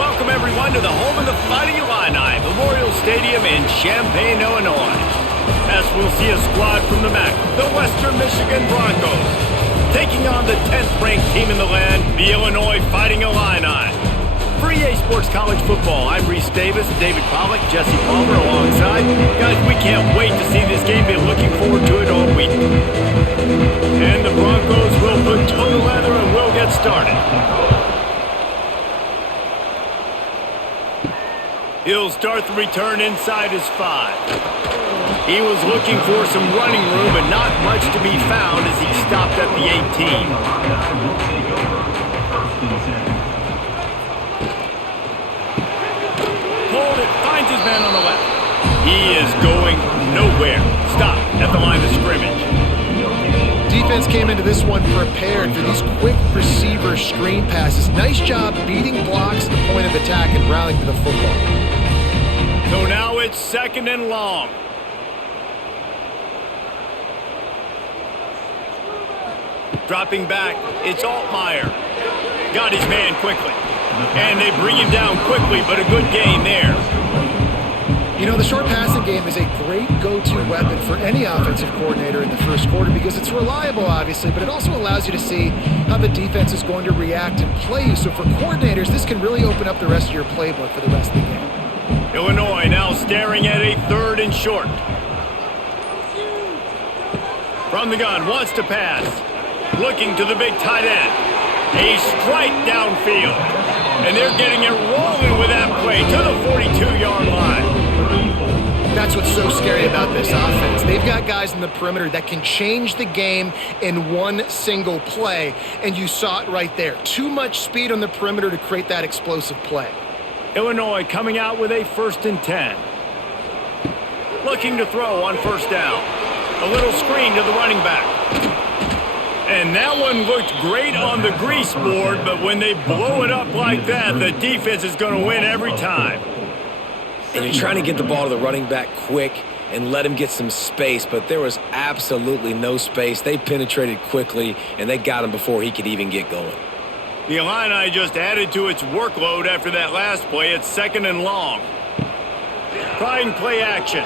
Welcome, everyone, to the home of the Fighting Illini, Memorial Stadium in Champaign, Illinois. As we'll see a squad from the MAC, the Western Michigan Broncos, taking on the 10th-ranked team in the land, the Illinois Fighting Illini. For EA Sports College Football, I'm Reese Davis, David Pollack, Jesse Palmer alongside. Guys, we can't wait to see this game. Been looking forward to it all week. And the Broncos will put toe to leather and we'll get started. He'll start the return inside his 5. He was looking for some running room, but not much to be found as he stopped at the 18. Pulled it, finds his man on the left. He is going nowhere. Stop at the line of scrimmage. Defense came into this one prepared for these quick receiver screen passes. Nice job beating blocks at the point of attack and rallying to the football. So now it's 2nd and long. Dropping back, it's Altmaier. Got his man quickly. And they bring him down quickly, but a good gain there. You know, the short passing game is a great go-to weapon for any offensive coordinator in the first quarter because it's reliable, obviously, but it also allows you to see how the defense is going to react and play you. So for coordinators, this can really open up the rest of your playbook for the rest of the game. Illinois now staring at a 3rd and short. From the gun, wants to pass. Looking to the big tight end. A strike downfield. And they're getting it rolling with that play to the 42-yard line. That's what's so scary about this offense. They've got guys in the perimeter that can change the game in one single play, and you saw it right there. Too much speed on the perimeter to create that explosive play. Illinois coming out with a 1st and 10. Looking to throw on 1st down. A little screen to the running back. And that one looked great on the grease board, but when they blow it up like that, the defense is going to win every time. And you're trying to get the ball to the running back quick and let him get some space, but there was absolutely no space. They penetrated quickly, and they got him before he could even get going. The Illini just added to its workload after that last play. It's 2nd and long. Trying play action.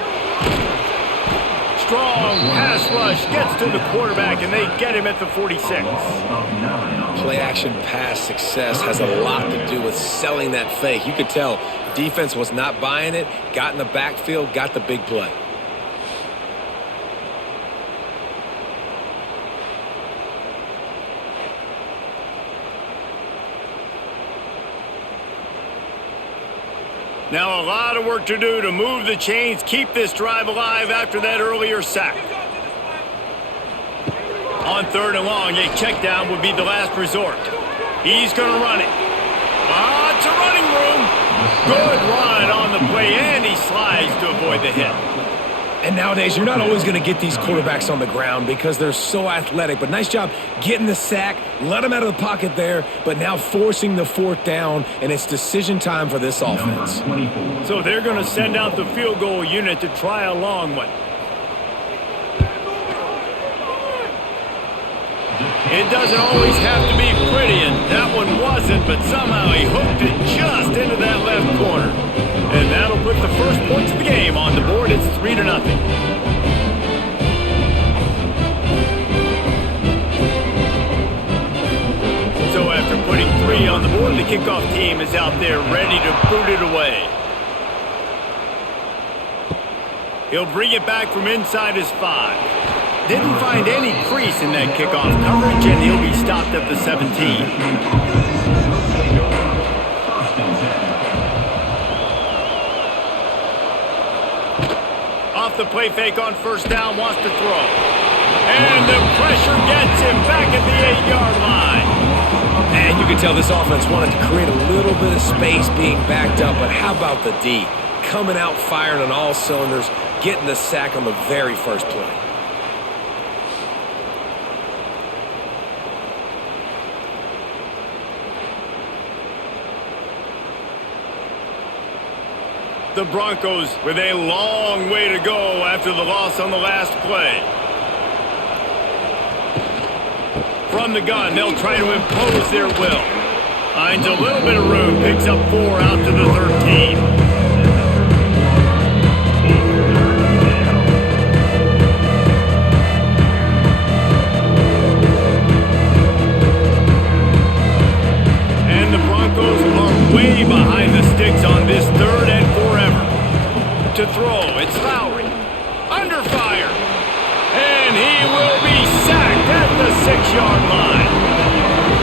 Strong pass rush gets to the quarterback, and they get him at the 46. Play action pass success has a lot to do with selling that fake. You could tell defense was not buying it, got in the backfield, got the big play. Now a lot of work to do to move the chains, keep this drive alive after that earlier sack. On 3rd and long, a check down would be the last resort. He's going to run it. It's a running room. Good run on the play, and he slides to avoid the hit. And nowadays, you're not always going to get these quarterbacks on the ground because they're so athletic. But nice job getting the sack, let him out of the pocket there, but now forcing the 4th down, and it's decision time for this offense. So they're going to send out the field goal unit to try a long one. It doesn't always have to be pretty, and that one wasn't, but somehow he hooked it just into that left corner. And that'll put the first points of the game on the board. It's 3-0. So after putting 3 on the board, the kickoff team is out there ready to boot it away. He'll bring it back from inside his 5. Didn't find any crease in that kickoff coverage, and he'll be stopped at the 17. Off the play fake on 1st down, wants to throw. And the pressure gets him back at the 8-yard line. And you can tell this offense wanted to create a little bit of space being backed up, but how about the D? Coming out firing on all cylinders, getting the sack on the very first play. The Broncos with a long way to go after the loss on the last play. From the gun, they'll try to impose their will. Finds a little bit of room, picks up 4 out to the 13. And the Broncos are way behind the sticks on this 3rd and forever. To throw, it's Lowry. Under fire. And he will be sacked at the 6-yard line.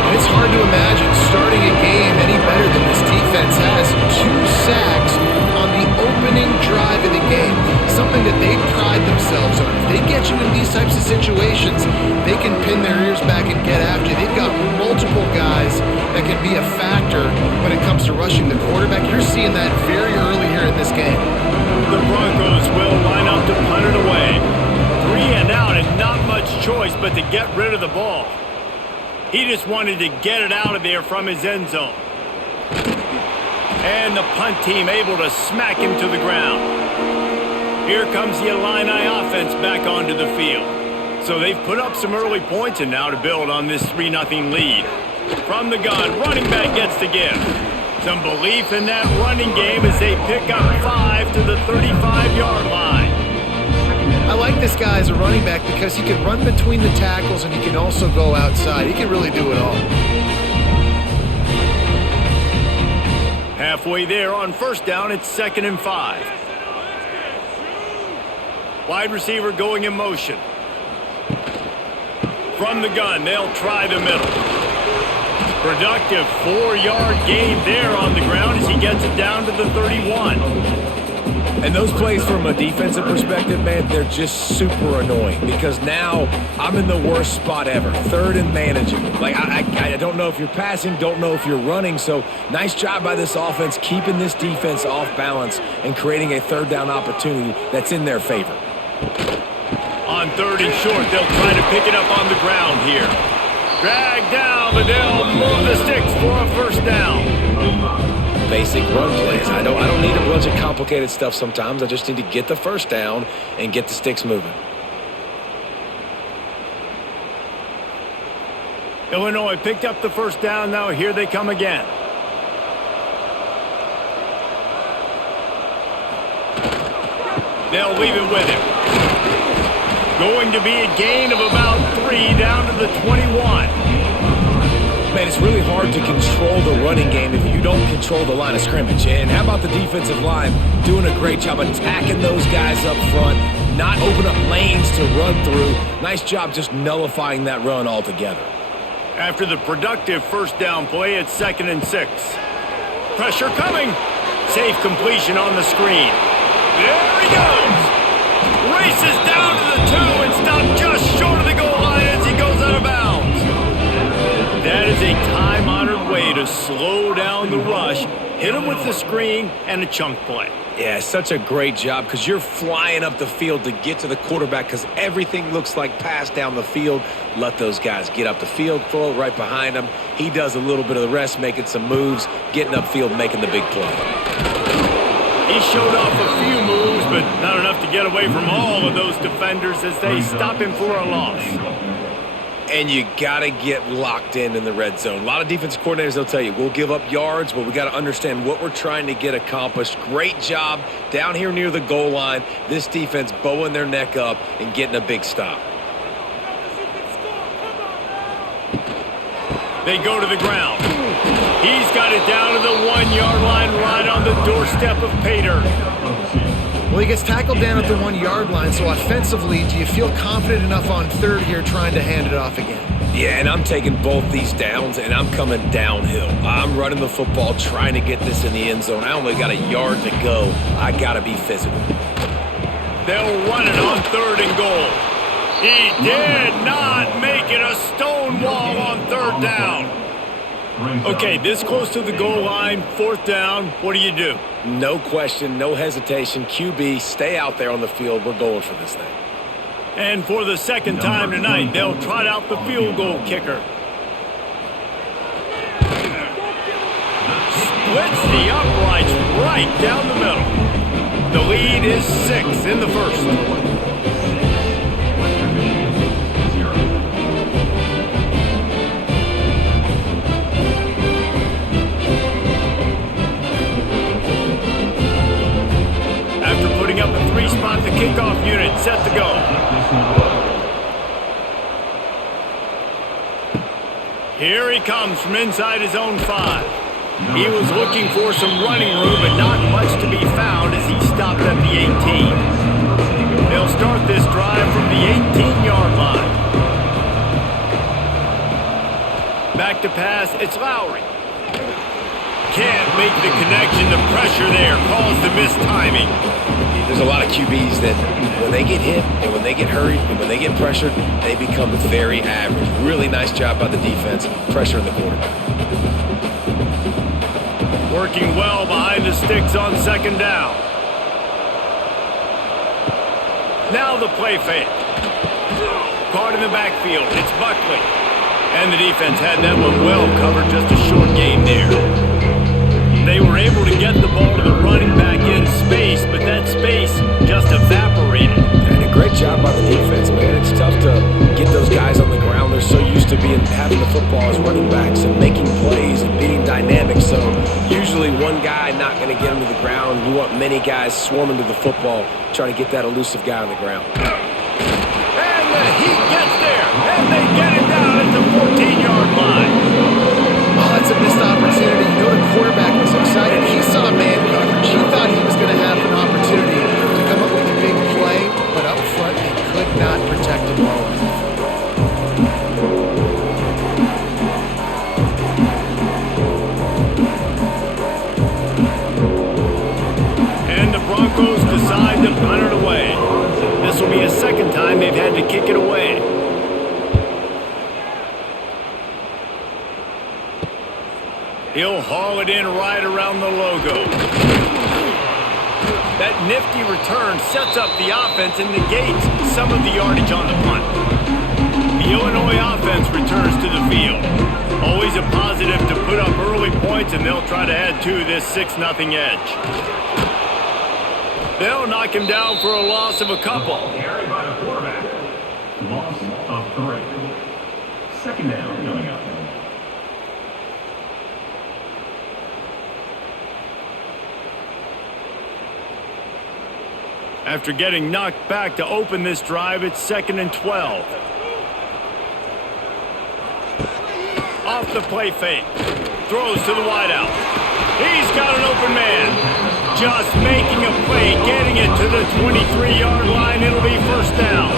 And it's hard to imagine starting a game any better than this defense has. 2 sacks on the opening drive of the game. Something that they pride themselves on. If they get you in these types of situations, they can pin their ears back and get after you. They've got multiple guys that can be a factor when it comes to rushing the quarterback. You're seeing that very early here in this game. The Broncos will line up to punt it away. 3 and out and not much choice but to get rid of the ball. He just wanted to get it out of there from his end zone. And the punt team able to smack him to the ground. Here comes the Illini offense back onto the field. So they've put up some early points and now to build on this 3-0 lead. From the gun, running back gets to give. Some belief in that running game as they pick up 5 to the 35-yard line. I like this guy as a running back because he can run between the tackles and he can also go outside. He can really do it all. Halfway there on 1st down, it's 2nd and 5. Wide receiver going in motion. From the gun, they'll try the middle. Productive 4-yard gain there on the ground as he gets it down to the 31. And those plays from a defensive perspective, man, they're just super annoying because now I'm in the worst spot ever. 3rd and manageable. Like, I don't know if you're passing, don't know if you're running. So nice job by this offense keeping this defense off balance and creating a 3rd down opportunity that's in their favor. On 3rd and short, they'll try to pick it up on the ground here. Drag down, but they'll move the sticks for a 1st down. Basic run plays. I don't need a bunch of complicated stuff sometimes. I just need to get the 1st down and get the sticks moving. Illinois picked up the 1st down. Now here they come again. They'll leave it with him. Going to be a gain of about 3 down to the 21. Man, it's really hard to control the running game if you don't control the line of scrimmage. And how about the defensive line doing a great job attacking those guys up front, not open up lanes to run through. Nice job just nullifying that run altogether. After the productive 1st down play, it's 2nd and 6. Pressure coming. Safe completion on the screen. There he goes. Races down to the 2 and stopped just short of the goal line as he goes out of bounds. That is a time-honored way to slow down the rush, hit him with the screen, and a chunk play. Yeah, such a great job because you're flying up the field to get to the quarterback because everything looks like pass down the field. Let those guys get up the field, throw it right behind him. He does a little bit of the rest, making some moves, getting upfield, making the big play. He showed off a few moves, but not enough to get away from all of those defenders as they stop him for a loss. And you got to get locked in the red zone. A lot of defense coordinators, they'll tell you, we'll give up yards, but we got to understand what we're trying to get accomplished. Great job down here near the goal line. This defense bowing their neck up and getting a big stop. They go to the ground. He's got it down to the 1-yard line right on the doorstep of Pater. Well, he gets tackled down at the 1-yard line, so offensively, do you feel confident enough on 3rd here trying to hand it off again? Yeah, and I'm taking both these downs, and I'm coming downhill. I'm running the football, trying to get this in the end zone. I only got a yard to go. I got to be physical. They'll run it on 3rd and goal. He did not make it a stone wall on 3rd down. Okay, this close to the goal line, 4th down, what do? No question, no hesitation. QB, stay out there on the field. We're going for this thing. And for the 2nd time tonight, they'll trot out the field goal kicker. Splits the uprights right down the middle. The lead is 6 in the 1st. kickoff unit set to go. Here he comes from inside his own 5. He was looking for some running room, but not much to be found as he stopped at the 18. They'll start this drive from the 18-yard line. Back to pass, it's Lowry. Can't make the connection. The pressure there caused the mistiming. There's a lot of QBs that when they get hit and when they get hurried and when they get pressured, they become very average. Really nice job by the defense, pressuring the quarterback. Working well behind the sticks on second down. Now the play fake. Caught in the backfield, it's Buckley. And the defense had that one well covered, just a short game there. They were able to get the ball to the running back in space, but that space just evaporated. And a great job by the defense, man. It's tough to get those guys on the ground. They're so used to having the football as running backs and making plays and being dynamic. So usually one guy not going to get them to the ground. You want many guys swarming to the football, trying to get that elusive guy on the ground. And the heat gets there, and they get it down at the 14-yard line. Oh, that's a missed opportunity. You know the quarterback was excited. He saw man coverage. He thought he was going to have an opportunity to come up with a big play, but up front they could not protect him well enough. And the Broncos decide to punt it away. This will be a second time they've had to kick it away. He'll haul it in right around the logo. That nifty return sets up the offense and negates some of the yardage on the punt. The Illinois offense returns to the field. Always a positive to put up early points, and they'll try to add to this 6-0 edge. They'll knock him down for a loss of a couple. Carried by the quarterback. Loss of 3. Second down coming up. After getting knocked back to open this drive, it's 2nd and 12. Off the play fake. Throws to the wideout. He's got an open man. Just making a play, getting it to the 23-yard line. It'll be first down.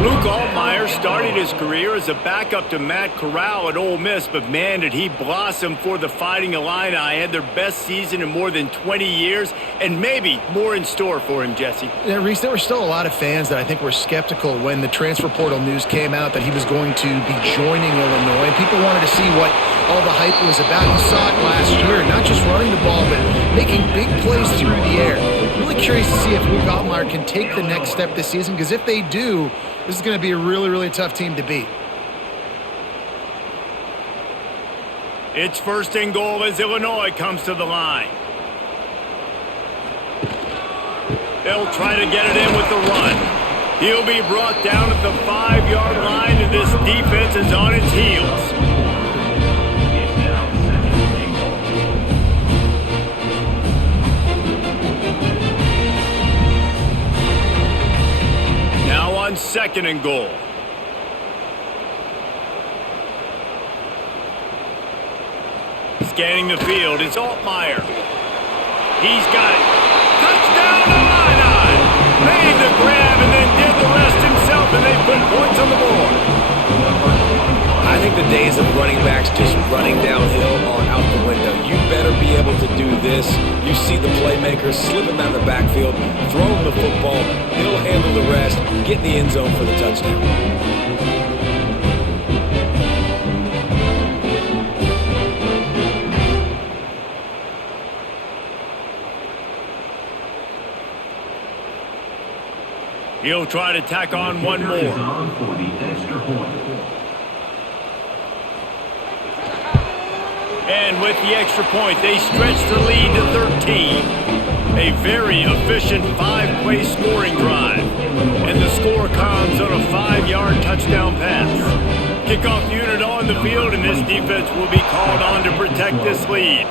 Luke Altmyer started his career as a backup to Matt Corral at Ole Miss, but man, did he blossom for the Fighting Illini. Had their best season in more than 20 years, and maybe more in store for him, Jesse. Yeah, Reese, there were still a lot of fans that I think were skeptical when the transfer portal news came out that he was going to be joining Illinois, and people wanted to see what all the hype was about. You saw it last year, not just running the ball, but making big plays through the air. Really curious to see if Luke Altmyer can take the next step this season, because if they do, this is going to be a really, really tough team to beat. It's 1st and goal as Illinois comes to the line. They'll try to get it in with the run. He'll be brought down at the 5-yard line, and this defense is on its heels. Now on 2nd and goal. Scanning the field, it's Altmyer. He's got it. Touchdown Illini! Made the grab and then did the rest himself, and they put points on the board. I think the days of running backs just running downhill are out the window. You better be able to do this. You see the playmakers slip him out of the backfield, throw him the football, he'll handle the rest, get in the end zone for the touchdown. He'll try to tack on one more. For the extra point. And with the extra point, they stretch the lead to 13. A very efficient 5-play scoring drive. And the score comes on a 5-yard touchdown pass. Kickoff unit on the field, and this defense will be called on to protect this lead.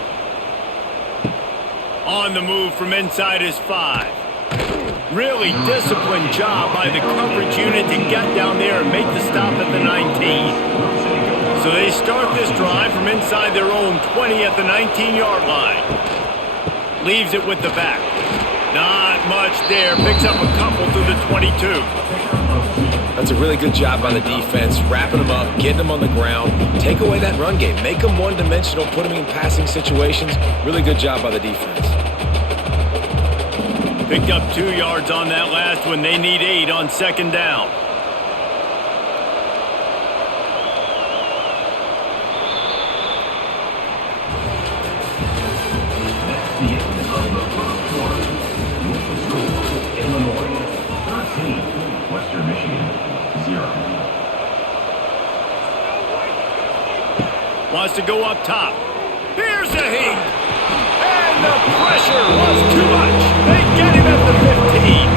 On the move from inside his 5. Really disciplined job by the coverage unit to get down there and make the stop at the 19. So they start this drive from inside their own 20 at the 19-yard line. Leaves it with the back. Not much there. Picks up a couple through the 22. That's a really good job by the defense, wrapping them up, getting them on the ground. Take away that run game. Make them one-dimensional, put them in passing situations. Really good job by the defense. Picked up 2 yards on that last one. They need 8 on second down. That's the end of the first quarter. With the score, Illinois 13, Western Michigan 0. Wants to go up top. Here's a heat. And the pressure was too much. They get him at the 15.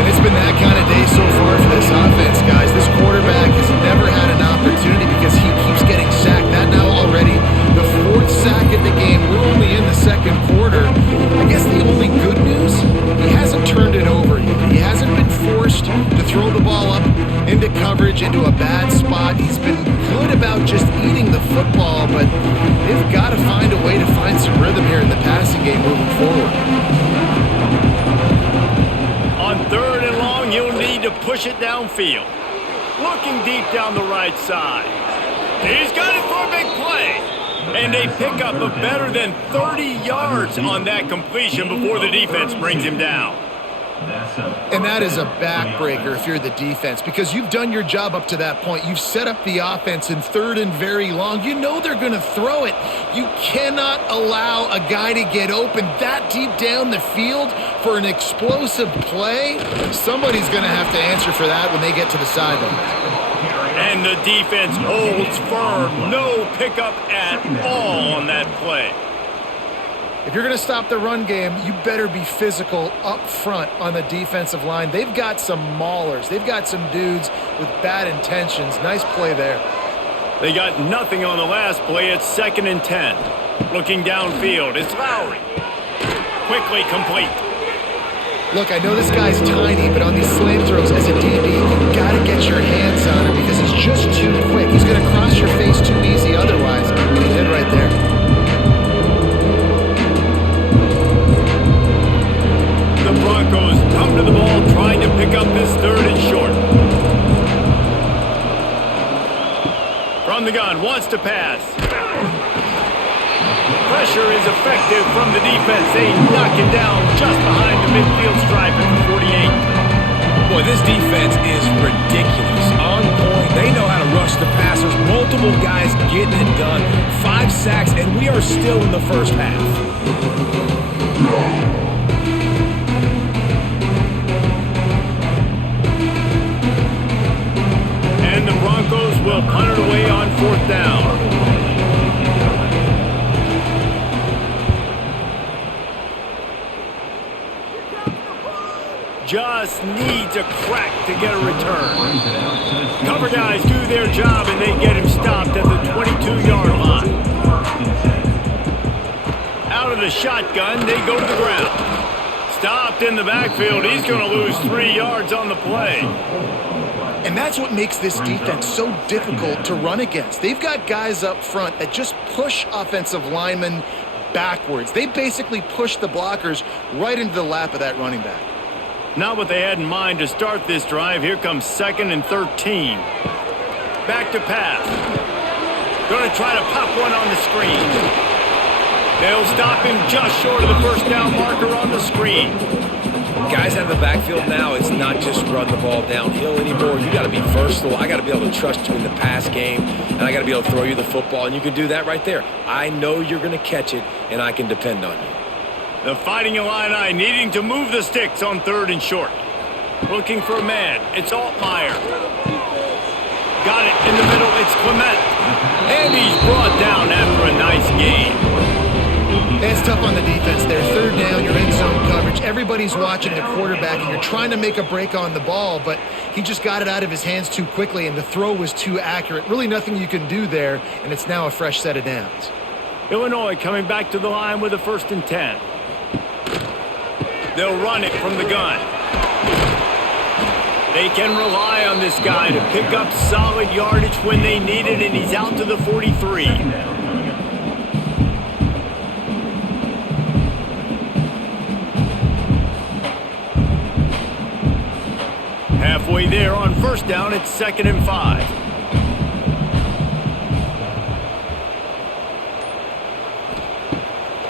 And it's been that kind of day so far for this offense, guys. This quarterback has never had an opportunity because he keeps getting sacked. That now already the 4th sack of the game. We're only in the second quarter. I guess the only good news, he hasn't turned it over yet. He hasn't been forced to throw the ball up into coverage, into a bad spot. He's been good about just eating the football, but they've got to find a way to find some rhythm here in the passing game moving forward. On 3rd and long, you'll need to push it downfield. Looking deep down the right side. He's got it for a big play. And they pick up a better than 30 yards on that completion before the defense brings him down. And that is a backbreaker if you're the defense, because you've done your job up to that point. You've set up the offense in 3rd and very long. You know they're going to throw it. You cannot allow a guy to get open that deep down the field for an explosive play. Somebody's going to have to answer for that when they get to the sideline. And the defense holds firm. No pickup at all on that play. If you're going to stop the run game, you better be physical up front on the defensive line. They've got some maulers. They've got some dudes with bad intentions. Nice play there. They got nothing on the last play. It's 2nd and 10. Looking downfield, it's Lowry. Quickly complete. Look, I know this guy's tiny, but on these slant throws as a DB, you've got to get your hands on him because he's just too quick. He's going to cross your face too easy otherwise. And he did right there. The Broncos come to the ball trying to pick up this 3rd and short. From the gun, wants to pass. Pressure is effective from the defense. They knock him down just behind the midfield stripe at the 48. Boy, this defense is ridiculous. On point. They know how to rush the passers. Multiple guys getting it done. 5 sacks, and we are still in the first half. And the Broncos will punt it away on 4th down. Just needs a crack to get a return. Cover guys do their job and they get him stopped at the 22-yard line. Out of the shotgun, they go to the ground. Stopped in the backfield. He's going to lose 3 yards on the play. And that's what makes this defense so difficult to run against. They've got guys up front that just push offensive linemen backwards. They basically push the blockers right into the lap of that running back. Not what they had in mind to start this drive. Here comes 2nd and 13. Back to pass. Going to try to pop one on the screen. They'll stop him just short of the first down marker on the screen. Guys out of the backfield now, it's not just run the ball downhill anymore. You got to be versatile. I got to be able to trust you in the pass game, and I got to be able to throw you the football, and you can do that right there. I know you're going to catch it, and I can depend on you. The Fighting Illini needing to move the sticks on 3rd and short. Looking for a man. It's Altmaier. Got it in the middle. It's Clement. And he's brought down after a nice game. It's tough on the defense there. 3rd down, you're in zone coverage. Everybody's watching the quarterback, and you're trying to make a break on the ball, but he just got it out of his hands too quickly, and the throw was too accurate. Really nothing you can do there, and it's now a fresh set of downs. Illinois coming back to the line with a 1st and 10. They'll run it from the gun. They can rely on this guy to pick up solid yardage when they need it, and he's out to the 43. Halfway there on first down, it's 2nd and 5.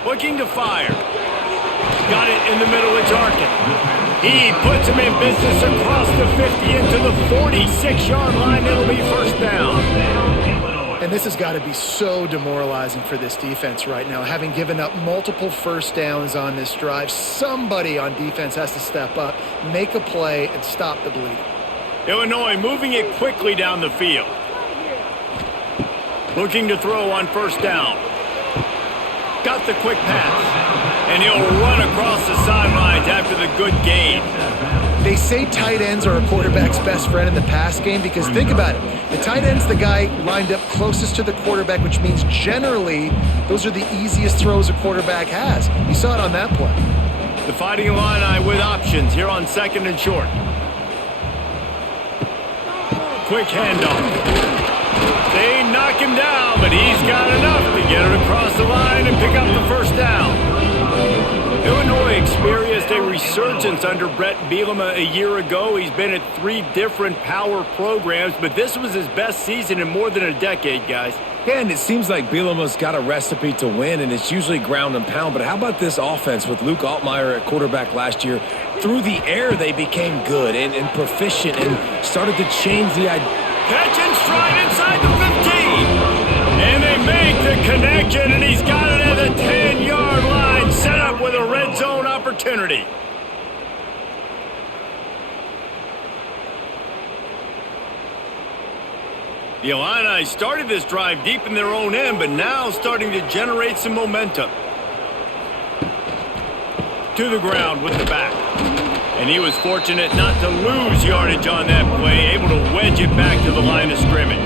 Looking to fire. Got it in the middle of Jarkin. He puts him in business across the 50 into the 46-yard line. It'll be first down. And this has got to be so demoralizing for this defense right now. Having given up multiple first downs on this drive, somebody on defense has to step up, make a play, and stop the bleeding. Illinois moving it quickly down the field. Looking to throw on first down. Got the quick pass. And he'll run across the sidelines after the good gain. They say tight ends are a quarterback's best friend in the pass game because think about it. The tight end's the guy lined up closest to the quarterback, which means generally those are the easiest throws a quarterback has. You saw it on that play. The Fighting Illini with options here on 2nd and short. Quick handoff. They knock him down, but he's got enough to get it across the line and pick up the first down. Illinois experienced a resurgence under Brett Bielema a year ago. He's been at 3 different power programs, but this was his best season in more than a decade, guys. Yeah, and it seems like Bielema's got a recipe to win, and it's usually ground and pound. But how about this offense with Luke Altmaier at quarterback last year? Through the air, they became good and proficient and started to change the idea. Catch and stride inside the 15. And they make the connection, and he's got it at the 10-yard line, set up with a red zone opportunity. The Illini started this drive deep in their own end, but now starting to generate some momentum. To the ground with the back. And he was fortunate not to lose yardage on that play, able to wedge it back to the line of scrimmage.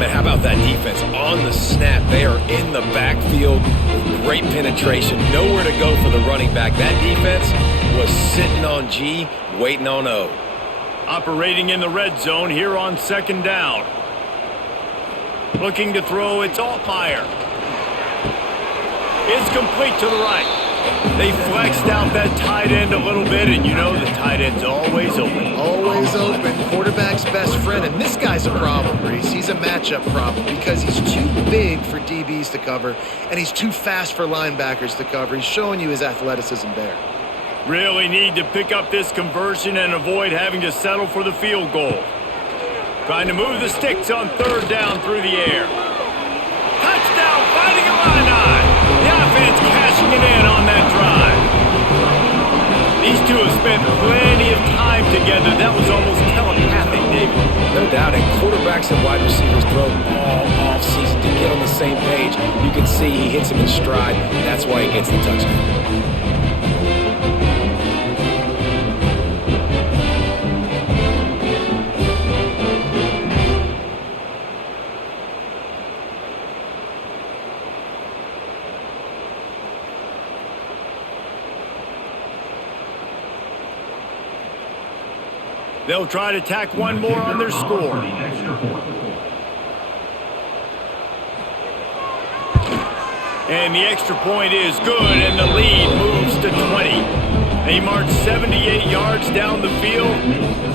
Man, how about that defense? On the snap, they are in the backfield with great penetration. Nowhere to go for the running back. That defense was sitting on G, waiting on O. Operating in the red zone here on 2nd down. Looking to throw, it's Altmaier. It's complete to the right. They flexed out that tight end a little bit, and you know the tight end's always open. Always open, quarterback's best friend, and this guy's a problem, Reese. He's a matchup problem because he's too big for DBs to cover, and he's too fast for linebackers to cover. He's showing you his athleticism there. Really need to pick up this conversion and avoid having to settle for the field goal. Trying to move the sticks on 3rd down through the air. Touchdown, Fighting Illini! The offense cashing it in on that drive. These two have spent plenty of time together. That was almost telepathic, David. No doubt, and quarterbacks and wide receivers throw all off-season to get on the same page. You can see he hits him in stride. That's why he gets the touchdown. They'll try to tack one more on their score. And the extra point is good, and the lead moves to 20. They march 78 yards down the field,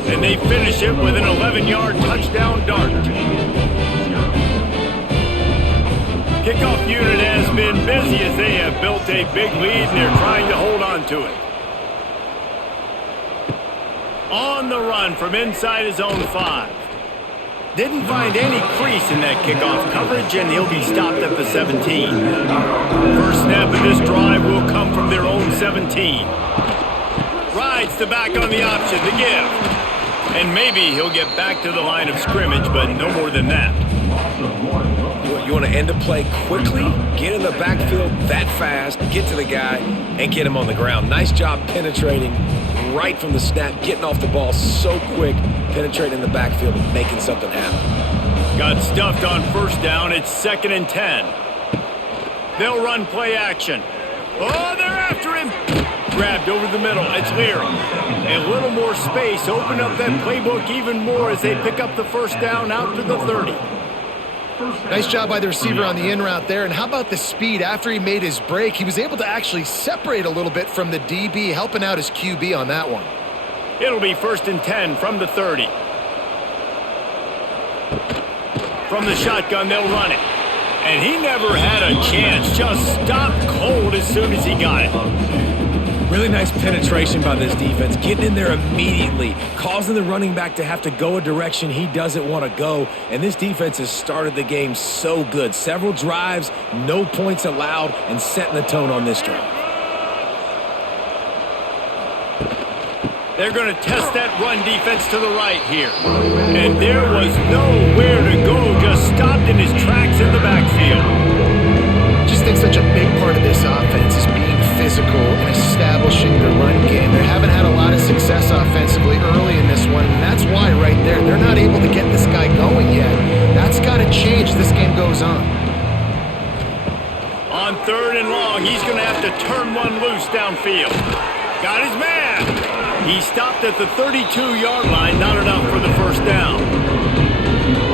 and they finish it with an 11-yard touchdown dart. Kickoff unit has been busy as they have built a big lead, and they're trying to hold on to it. On the run from inside his own 5. Didn't find any crease in that kickoff coverage, and he'll be stopped at the 17. First snap of this drive will come from their own 17. Rides the back on the option, the give. And maybe he'll get back to the line of scrimmage, but no more than that. You want to end a play quickly, get in the backfield that fast, get to the guy, and get him on the ground. Nice job penetrating right from the snap, getting off the ball so quick, penetrating the backfield and making something happen. Got stuffed on first down. It's 2nd and 10. They'll run play action. Oh, they're after him. grabbed over the middle. It's Leary. A little more space. Open up that playbook even more as they pick up the first down out to the 30. Nice job by the receiver on the in route there. And how about the speed? After he made his break, he was able to actually separate a little bit from the DB, helping out his QB on that one. It'll be 1st and 10 from the 30. From the shotgun, they'll run it. And he never had a chance. Just stopped cold as soon as he got it. Really nice penetration by this defense, getting in there immediately, causing the running back to have to go a direction he doesn't want to go. And this defense has started the game so good. Several drives, no points allowed, and setting the tone on this drive. They're going to test that run defense to the right here. And there was nowhere to go, just stopped in his tracks in the backfield. Just think such a big part of this offense is being physical and establishing the run game. They haven't had a lot of success offensively early in this one, and that's why right there, they're not able to get this guy going yet. That's got to change as this game goes on. On 3rd and long, he's going to have to turn one loose downfield. Got his man. He stopped at the 32-yard line, not enough for the first down.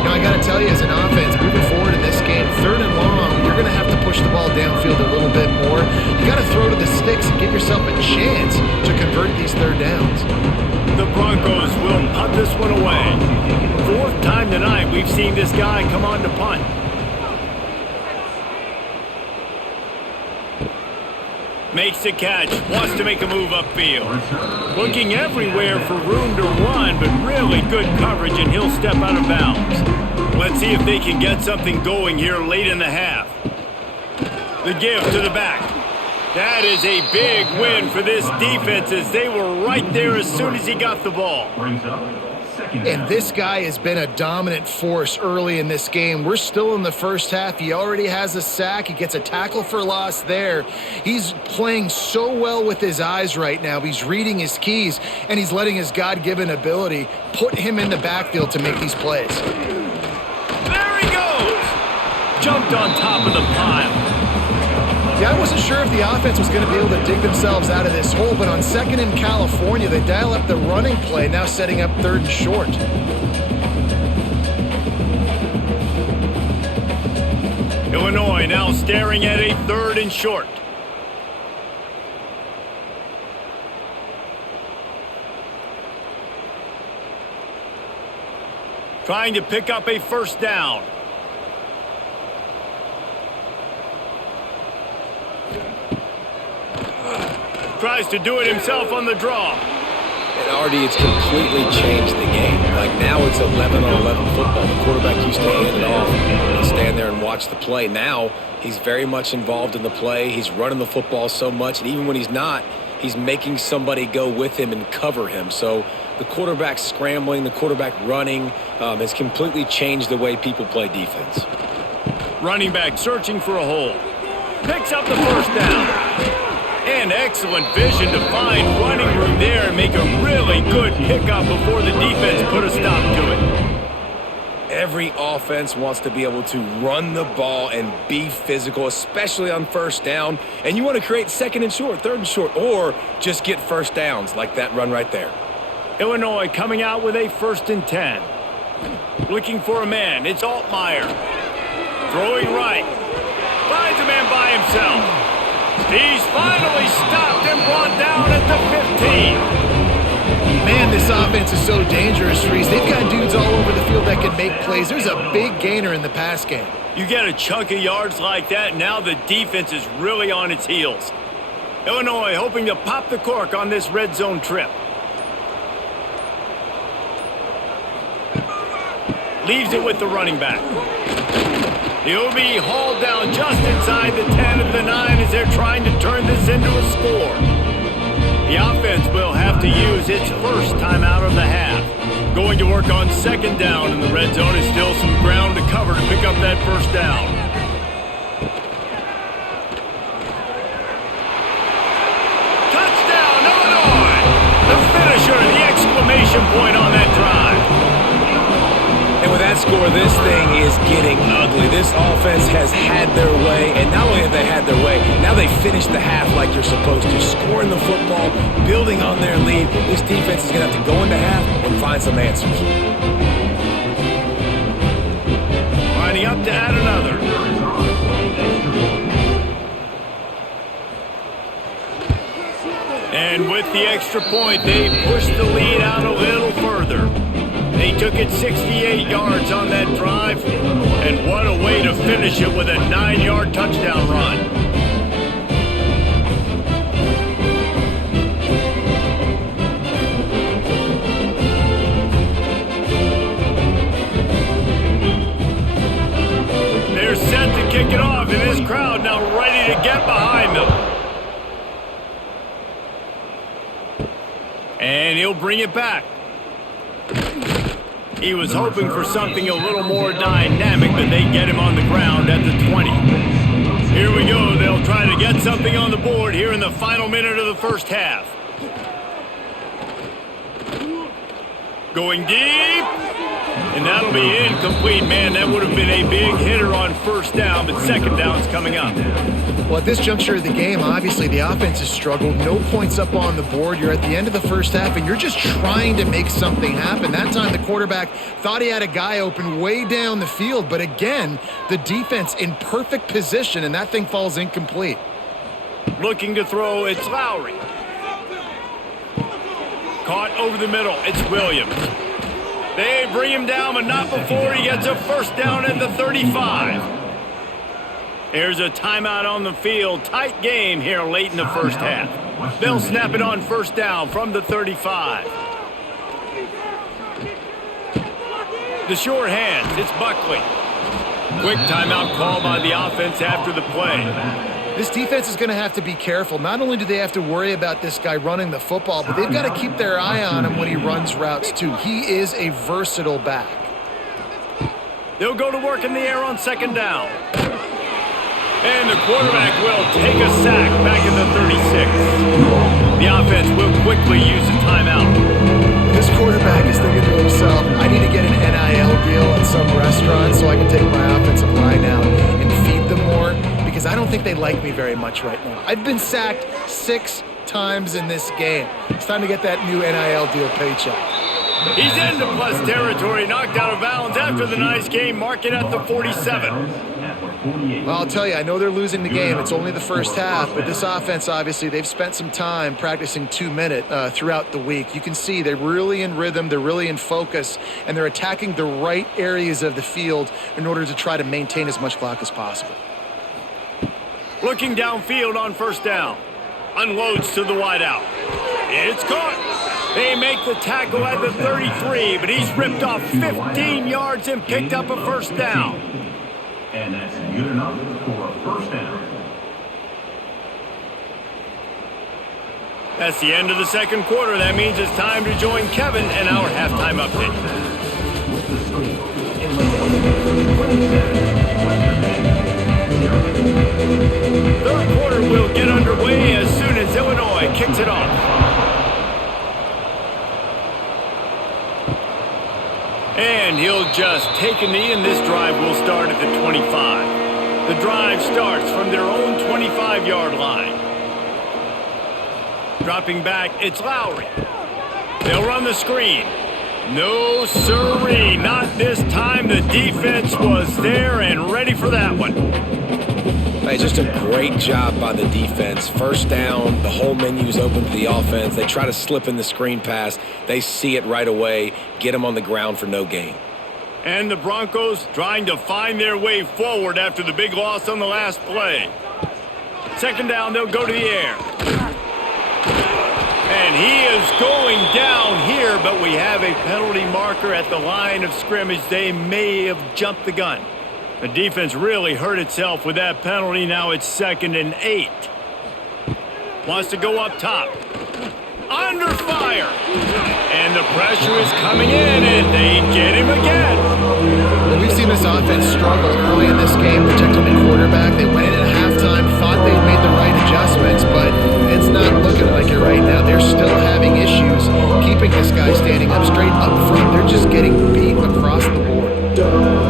Now, I got to tell you, as an offense, moving forward in this game, 3rd and long, you're going to have to push the ball downfield a little bit more. You got to throw to the sticks and give yourself a chance to convert these 3rd downs. The Broncos will punt this one away. 4th time tonight we've seen this guy come on to punt. Makes the catch, wants to make a move upfield. Looking everywhere for room to run, but really good coverage, and he'll step out of bounds. Let's see if they can get something going here late in the half. The give to the back. That is a big win for this defense as they were right there as soon as he got the ball. And this guy has been a dominant force early in this game. We're still in the first half. He already has a sack. He gets a tackle for loss there. He's playing so well with his eyes right now. He's reading his keys, and he's letting his God-given ability put him in the backfield to make these plays. There he goes! Jumped on top of the pile. Yeah, I wasn't sure if the offense was going to be able to dig themselves out of this hole, but on 2nd in California, they dial up the running play, now setting up 3rd and short. Illinois now staring at a 3rd and short. Trying to pick up a first down. Tries to do it himself on the draw. And Artie, it's completely changed the game. Like now it's 11-on-11 football. The quarterback used to hand it off and stand there and watch the play. Now he's very much involved in the play. He's running the football so much, and even when he's not, he's making somebody go with him and cover him. So the quarterback scrambling, the quarterback running has completely changed the way people play defense. Running back searching for a hole. Picks up the first down. And excellent vision to find running room there and make a really good pickup before the defense put a stop to it. Every offense wants to be able to run the ball and be physical, especially on first down. And you want to create 2nd and short, 3rd and short, or just get first downs like that run right there. Illinois coming out with a 1st and 10. Looking for a man. It's Altmaier. Throwing right. Finds a man by himself. He's finally stopped and brought down at the 15. Man, this offense is so dangerous, Reese. They've got dudes all over the field that can make plays. There's a big gainer in the pass game. You get a chunk of yards like that, now the defense is really on its heels. Illinois hoping to pop the cork on this red zone trip. Leaves it with the running back. He'll be hauled down just inside the 10 of the 9 as they're trying to turn this into a score. The offense will have to use its first time out of the half. Going to work on 2nd down in the red zone is still some ground to cover to pick up that first down. Touchdown, Illinois! The finisher, the exclamation point on that drive. And with that score, Boy, this thing is getting ugly. This offense has had their way, and not only have they had their way, now they finished the half like you're supposed to, scoring the football, building on their lead. This defense is going to have to go into half and find some answers. Lining up to add another. And with the extra point, they pushed the lead out a little further. They took it 68 yards on that drive, and what a way to finish it with a 9-yard touchdown run. They're set to kick it off, and this crowd now ready to get behind them. And he'll bring it back. He was hoping for something a little more dynamic, but they get him on the ground at the 20. Here we go. They'll try to get something on the board here in the final minute of the first half. Going deep. And that'll be incomplete. Man, that would have been a big hitter on first down, but second down's coming up. Well, at this juncture of the game, obviously the offense has struggled. No points up on the board. You're at the end of the first half, and you're just trying to make something happen. That time the quarterback thought he had a guy open way down the field, but again, the defense in perfect position, and that thing falls incomplete. Looking to throw, it's Lowry. Caught over the middle, it's Williams. They bring him down, but not before he gets a first down at the 35. There's a timeout on the field. Tight game here late in the first half. They'll snap it on first down from the 35. The short hands, it's Buckley. Quick timeout call by the offense after the play. This defense is going to have to be careful. Not only do they have to worry about this guy running the football, but they've got to keep their eye on him when he runs routes too. He is a versatile back. They'll go to work in the air on second down. And the quarterback will take a sack back at the 36. The offense will quickly use a timeout. This quarterback is thinking to himself, I need to get an NIL deal at some restaurant so I can take my offensive line out and feed them more, because I don't think they like me very much right now. I've been sacked 6 times in this game. It's time to get that new NIL deal paycheck. He's into plus territory, knocked out of bounds after the nice game, mark it at the 47. Well, I'll tell you, I know they're losing the game. It's only the first half, but this offense, obviously, they've spent some time practicing 2-minute throughout the week. You can see they're really in rhythm, they're really in focus, and they're attacking the right areas of the field in order to try to maintain as much clock as possible. Looking downfield on first down. Unloads to the wideout. It's caught. They make the tackle at the 33, but he's ripped off 15 yards and picked up a first down. And that's good enough for a first down. That's the end of the second quarter. That means it's time to join Kevin and our halftime update. With the score, Illinois 27, Third quarter will get underway as soon as Illinois kicks it off. And he'll just take a knee, and this drive will start at the 25. The drive starts from their own 25-yard line. Dropping back, it's Lowry. They'll run the screen. No sirree, not this time. The defense was there and ready for that one. Hey, just a great job by the defense. First down, the whole menu's open to the offense. They try to slip in the screen pass. They see it right away, get them on the ground for no gain. And the Broncos trying to find their way forward after the big loss on the last play. Second down, they'll go to the air. And he is going down here, but we have a penalty marker at the line of scrimmage. They may have jumped the gun. The defense really hurt itself with that penalty. Now it's 2nd and 8. Wants to go up top. Under fire. And the pressure is coming in, and they get him again. Well, we've seen this offense struggle early in this game, protecting the quarterback. They went in at halftime, thought they made the right adjustments, but it's not looking like it right now. They're still having issues keeping this guy standing up straight up front. They're just getting beat across the board.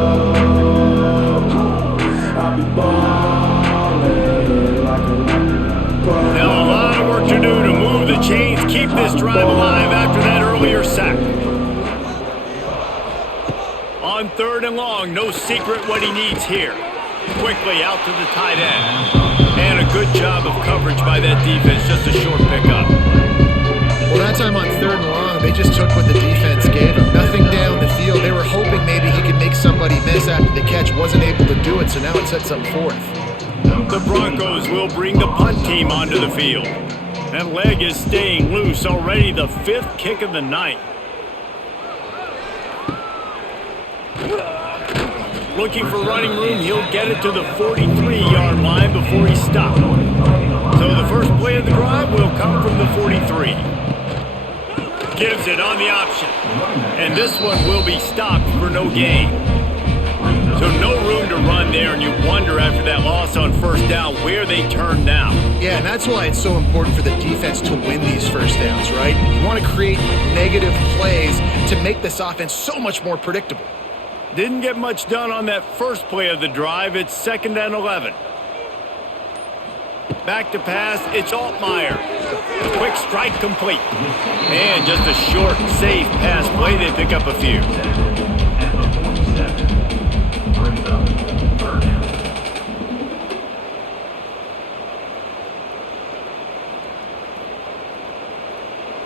to do to move the chains, keep this drive alive after that earlier sack. On 3rd and long, no secret what he needs here. Quickly out to the tight end. And a good job of coverage by that defense, just a short pickup. Well, that time on 3rd and long, they just took what the defense gave him. Nothing down the field. They were hoping maybe he could make somebody miss after the catch. Wasn't able to do it, so now it sets up 4th. The Broncos will bring the punt team onto the field. That leg is staying loose, already the 5th kick of the night. Looking for running room, he'll get it to the 43-yard line before he stopped. So the first play of the drive will come from the 43. Gives it on the option. And this one will be stopped for no gain. So no room to run there, and you wonder after that loss on 1st down where they turn down. Yeah, and that's why it's so important for the defense to win these 1st downs, right? You want to create negative plays to make this offense so much more predictable. Didn't get much done on that first play of the drive. It's 2nd and 11. Back to pass, it's Altmaier. Quick strike complete. And just a short, safe pass play. They pick up a few.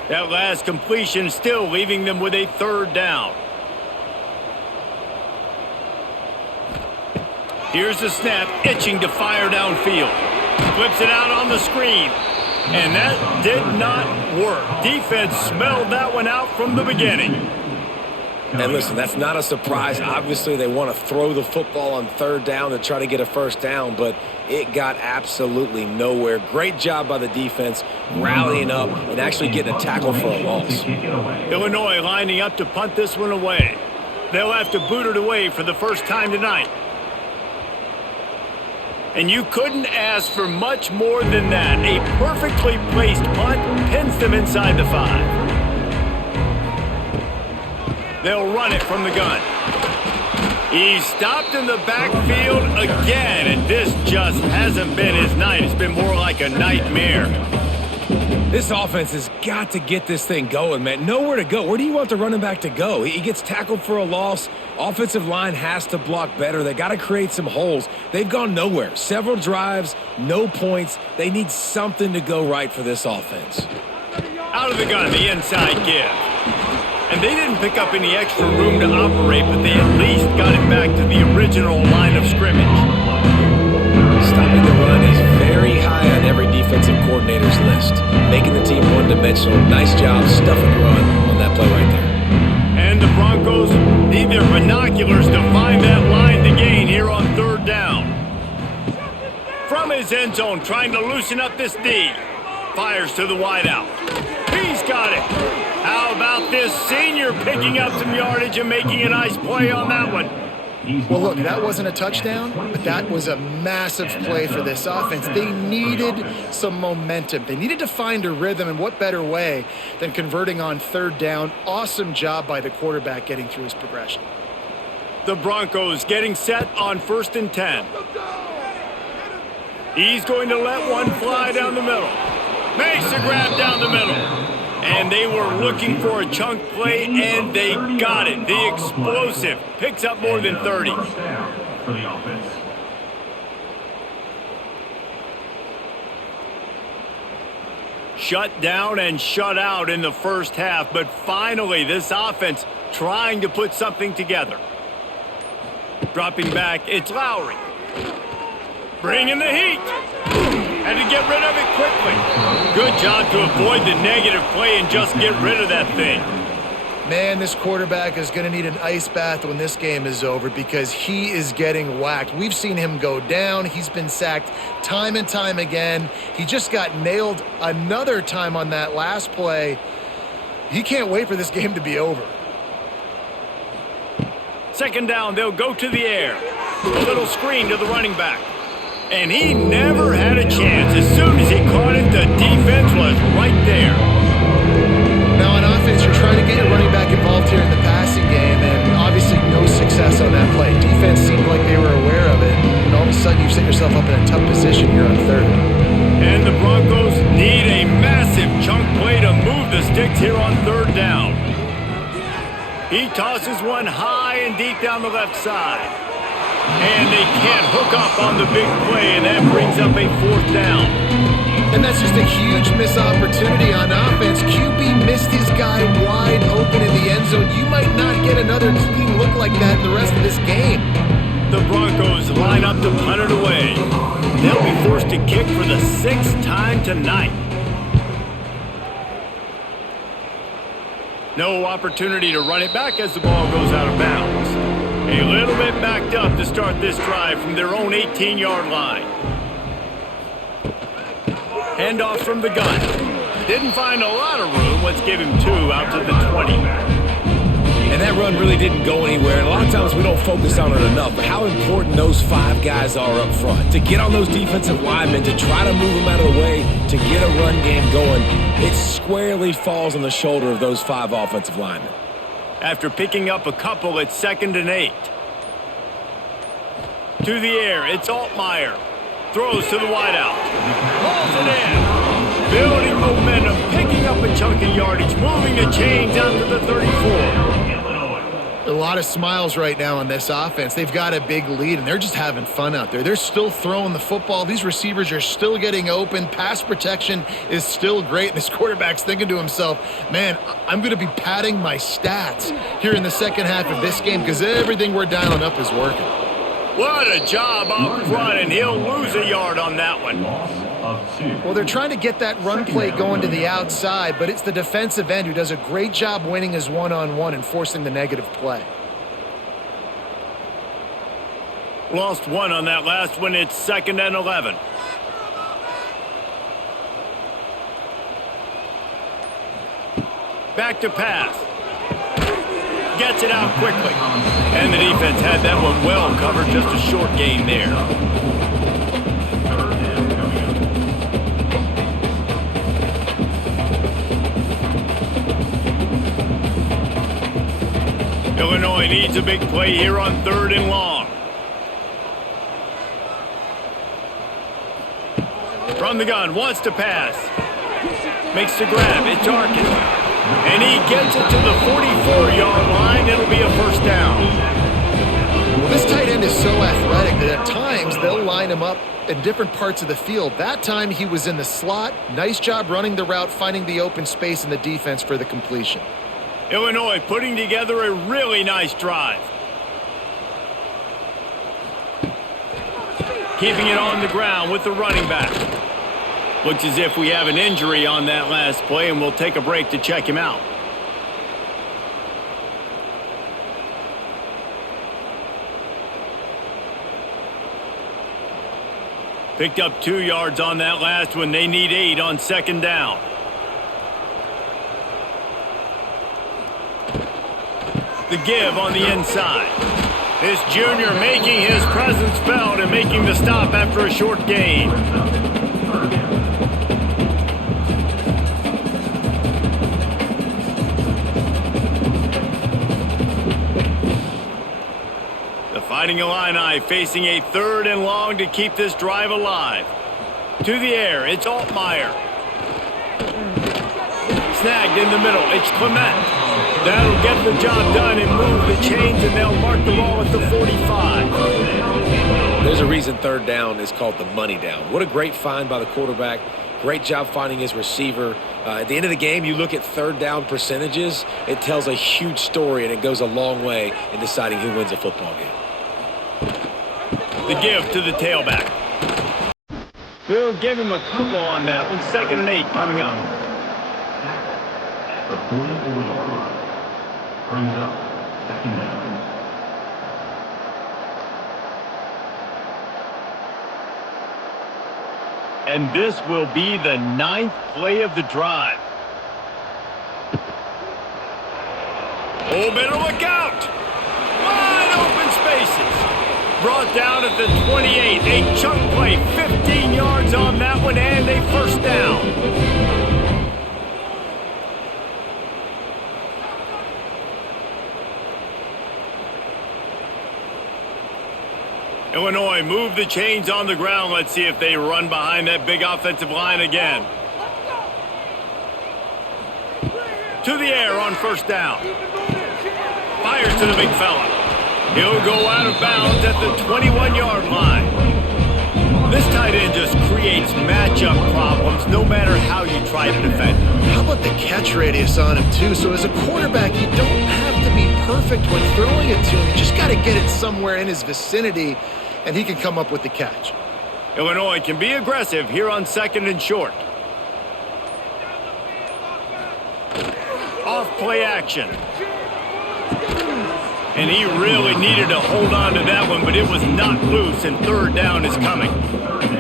That last completion still leaving them with a 3rd down. Here's the snap, itching to fire downfield. Flips it out on the screen. And that did not work. Defense smelled that one out from the beginning. And listen, that's not a surprise. Obviously, they want to throw the football on 3rd down to try to get a 1st down, but it got absolutely nowhere. Great job by the defense, rallying up and actually getting a tackle for a loss. Illinois lining up to punt this one away. They'll have to boot it away for the first time tonight. And you couldn't ask for much more than that. A perfectly placed punt pins them inside the 5. They'll run it from the gun. He's stopped in the backfield again, and this just hasn't been his night. It's been more like a nightmare. This offense has got to get this thing going, man. Nowhere to go. Where do you want the running back to go? He gets tackled for a loss. Offensive line has to block better. They got to create some holes. They've gone nowhere. Several drives, no points. They need something to go right for this offense. Out of the gun, the inside give. And they didn't pick up any extra room to operate, but they at least got it back to the original line of scrimmage. Stopping the run is very high on every defensive coordinator's list. Making the team one-dimensional. Nice job stuffing the run on that play right there. And the Broncos need their binoculars to find that line to gain here on 3rd down. From his end zone, trying to loosen up this D. Fires to the wideout. He's got it. How about this senior picking up some yardage and making a nice play on that one? Well, look, that wasn't a touchdown, but that was a massive play for this offense. They needed some momentum. They needed to find a rhythm, and what better way than converting on 3rd down. Awesome job by the quarterback getting through his progression. The Broncos getting set on 1st and 10. He's going to let one fly down the middle. Makes a grab down the middle. And they were looking for a chunk play, and they got it. The explosive picks up more than 30. First down for the offense. Shut down and shut out in the first half, but finally this offense trying to put something together. Dropping back, it's Lowry. Bringing the heat. Had to get rid of it quickly. Good job to avoid the negative play and just get rid of that thing. Man, this quarterback is going to need an ice bath when this game is over because he is getting whacked. We've seen him go down. He's been sacked time and time again. He just got nailed another time on that last play. He can't wait for this game to be over. 2nd down, they'll go to the air. A little screen to the running back. And he never had a chance. As soon as he caught it, the defense was right there. Now on offense, you're trying to get your running back involved here in the passing game, and obviously no success on that play. Defense seemed like they were aware of it, and all of a sudden you set yourself up in a tough position here on 3rd. And the Broncos need a massive here on third down. He tosses one high and deep down the left side. And they can't hook up on the big play, and that brings up a fourth down. And that's just a huge missed opportunity on offense. QB missed his guy wide open in the end zone. You might not get another clean look like that in the rest of this game. The Broncos line up to punt it away. They'll be forced to kick for the sixth time tonight. No opportunity to run it back as the ball goes out of bounds. A little bit backed up to start this drive from their own 18-yard line. Handoff from the gun. Didn't find a lot of room. Let's give him 2 out to the 20. And that run really didn't go anywhere. And a lot of times we don't focus on it enough, but how important those 5 guys are up front. To get on those defensive linemen, to try to move them out of the way, to get a run game going, it squarely falls on the shoulder of those 5 offensive linemen. After picking up a couple, it's 2nd and 8. To the air, it's Altmaier. Throws to the wideout. Hauls it in. Building momentum, picking up a chunk of yardage, moving the chains out to the 34. A lot of smiles right now on this offense. They've got a big lead, and they're just having fun out there. They're still throwing the football. These receivers are still getting open. Pass protection is still great. And this quarterback's thinking to himself, man, I'm going to be padding my stats here in the second half of this game because everything we're dialing up is working. What a job up front, and he'll lose a yard on that one. Loss of 2. Well, they're trying to get that run play going to the outside, but it's the defensive end who does a great job winning his one-on-one and forcing the negative play. Lost 1 on that last one. It's 2nd and 11. Back to pass. Gets it out quickly. And the defense had that one well covered. Just a short gain there. Illinois needs a big play here on 3rd and long. From the gun, wants to pass. Makes the grab. It's Arkin. And he gets it to the 44-yard line. It'll be a first down. Well, this tight end is so athletic that at times they'll line him up in different parts of the field. That time he was in the slot. Nice job running the route, finding the open space in the defense for the completion. Illinois putting together a really nice drive. Keeping it on the ground with the running back. Looks as if we have an injury on that last play, and we'll take a break to check him out. Picked up 2 yards on that last one. They need 8 on 2nd down. The give on the inside. This junior making his presence felt and making the stop after a short gain. Fighting Illini facing a 3rd and long to keep this drive alive. To the air, it's Altmaier. Snagged in the middle, it's Clement. That'll get the job done and move the chains, and they'll mark the ball at the 45. There's a reason 3rd down is called the money down. What a great find by the quarterback. Great job finding his receiver. At the end of the game, you look at 3rd down percentages. It tells a huge story, and it goes a long way in deciding who wins a football game. The give to the tailback. We'll give him a couple on that one. 2nd and 8 coming up. The 44-yard line brings up 2nd down. And this will be the 9th play of the drive. Oh, better look out! Wide open spaces. Brought down at the 28. A chunk play, 15 yards on that one, and a first down. Illinois move the chains on the ground. Let's see if they run behind that big offensive line again. To the air on first down. Fires to the big fella. He'll go out of bounds at the 21-yard line. This tight end just creates matchup problems no matter how you try to defend him. How about the catch radius on him, too? So as a quarterback, you don't have to be perfect when throwing it to him. You just got to get it somewhere in his vicinity, and he can come up with the catch. Illinois can be aggressive here on 2nd and short. Off play action. And he really needed to hold on to that one, but it was not loose, and 3rd down is coming.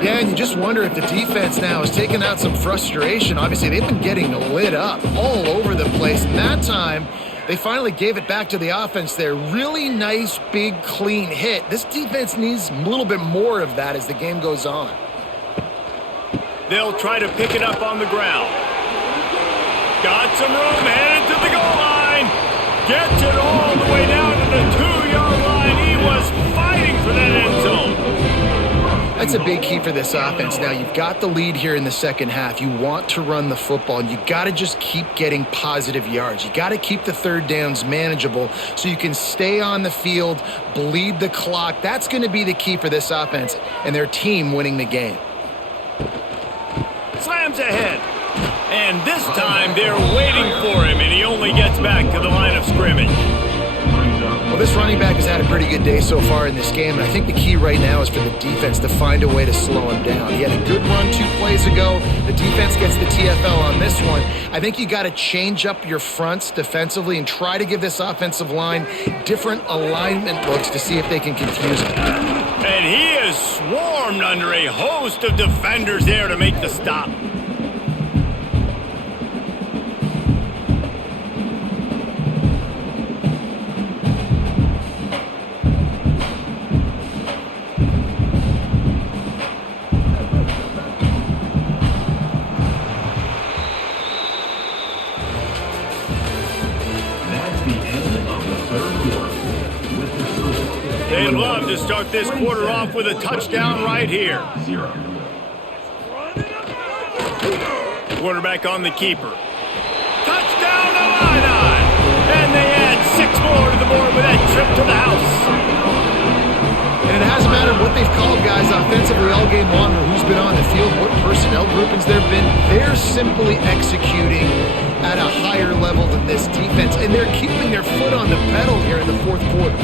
Yeah, and you just wonder if the defense now is taking out some frustration. Obviously, they've been getting lit up all over the place. And that time, they finally gave it back to the offense there. Really nice, big, clean hit. This defense needs a little bit more of that as the game goes on. They'll try to pick it up on the ground. Got some room, headed to the goal line. Gets it all the way down to the 2-yard line. He was fighting for that end zone. That's a big key for this offense. Now, you've got the lead here in the second half. You want to run the football, and you got to just keep getting positive yards. You got to keep the 3rd downs manageable so you can stay on the field, bleed the clock. That's going to be the key for this offense and their team winning the game. Slams ahead. And this time they're waiting for him, and he only gets back to the line of scrimmage. Well, this running back has had a pretty good day so far in this game, and I think the key right now is for the defense to find a way to slow him down. He had a good run 2 plays ago. The defense gets the TFL on this one. I think you got to change up your fronts defensively and try to give this offensive line different alignment looks to see if they can confuse him. And he is swarmed under a host of defenders there to make the stop. They'd love to start this quarter off with a touchdown right here. Quarterback on the keeper. Touchdown Illini! And they add 6 more to the board with that trip to the house. And it hasn't mattered what they've called guys offensively all game long or who's been on the field, what personnel groupings there have been. They're simply executing at a higher level than this defense, and they're keeping their foot on the pedal here in the 4th quarter.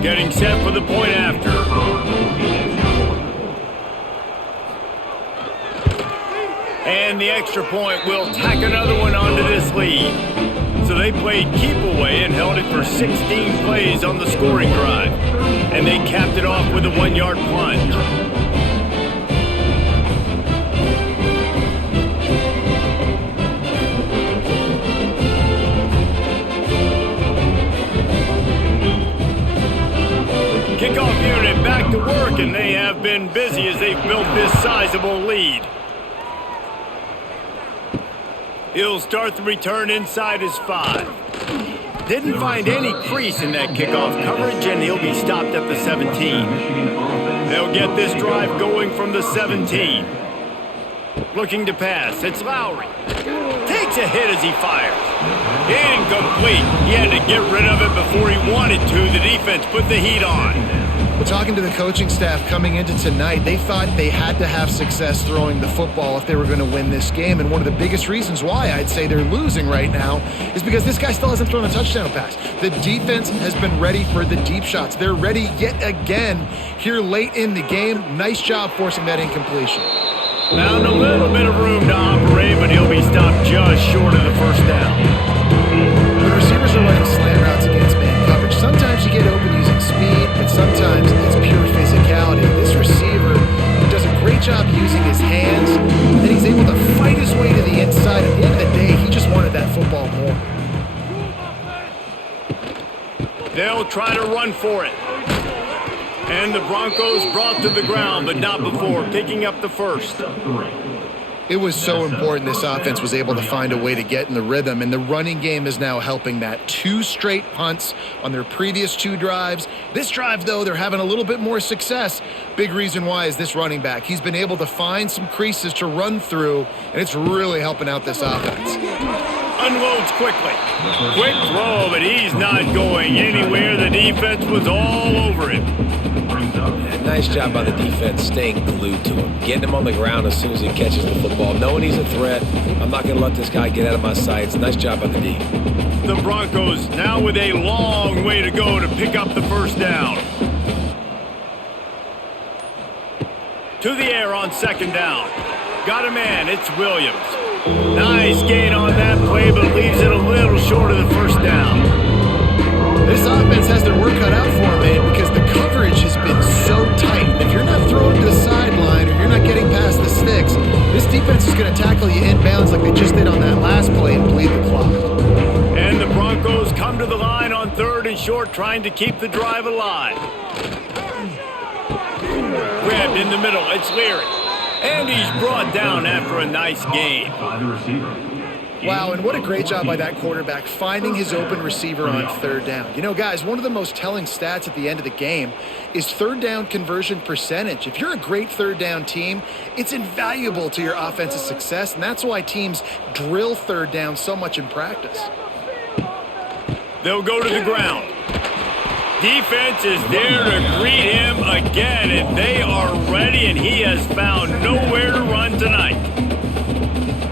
Getting set for the point after. And the extra point will tack another one onto this lead. So they played keep away and held it for 16 plays on the scoring drive. And they capped it off with a 1-yard plunge. Kickoff unit back to work, and they have been busy as they've built this sizable lead. He'll start the return inside his 5. Didn't find any crease in that kickoff coverage, and he'll be stopped at the 17. They'll get this drive going from the 17. Looking to pass, it's Lowry. Takes a hit as he fires. Incomplete. He had to get rid of it before he wanted to. The defense put the heat on. Well, talking to the coaching staff coming into tonight, they thought they had to have success throwing the football if they were going to win this game. And one of the biggest reasons why I'd say they're losing right now is because this guy still hasn't thrown a touchdown pass. The defense has been ready for the deep shots. They're ready yet again here late in the game. Nice job forcing that incompletion. Found a little bit of room to operate, but he'll be stopped just short of the 1st down. When receivers are running slant routes against man coverage, sometimes you get open using speed, but sometimes it's pure physicality. This receiver does a great job using his hands, and then he's able to fight his way to the inside. At the end of the day, he just wanted that football more. They'll try to run for it. And the Broncos brought to the ground, but not before picking up the 1st. It was so important this offense was able to find a way to get in the rhythm, and the running game is now helping that. 2 straight punts on their previous 2 drives. This drive, though, they're having a little bit more success. Big reason why is this running back. He's been able to find some creases to run through, and it's really helping out this offense. Unloads quickly. Quick throw, but he's not going anywhere. The defense was all over him. Nice job by the defense staying glued to him, getting him on the ground as soon as he catches the football, knowing he's a threat. I'm not going to let this guy get out of my sights. Nice job by the D. The Broncos now with a long way to go to pick up the first down. To the air on 2nd down. Got a man, it's Williams. Nice gain on that play, but leaves it a little short of the first down. This offense has their work cut out for them, man, because the coverage has been so tight. If you're not throwing to the sideline or you're not getting past the sticks, this defense is going to tackle you inbounds like they just did on that last play and bleed the clock. And the Broncos come to the line on 3rd and short, trying to keep the drive alive. Grabbed in the middle, it's Leary. And he's brought down after a nice gain. By the receiver. Wow, and what a great job by that quarterback finding his open receiver on 3rd down. You know, guys, one of the most telling stats at the end of the game is 3rd down conversion percentage. If you're a great 3rd down team, it's invaluable to your offensive success, and that's why teams drill 3rd down so much in practice. They'll go to the ground. Defense is there to greet him again, and they are ready, and he has found nowhere to run tonight.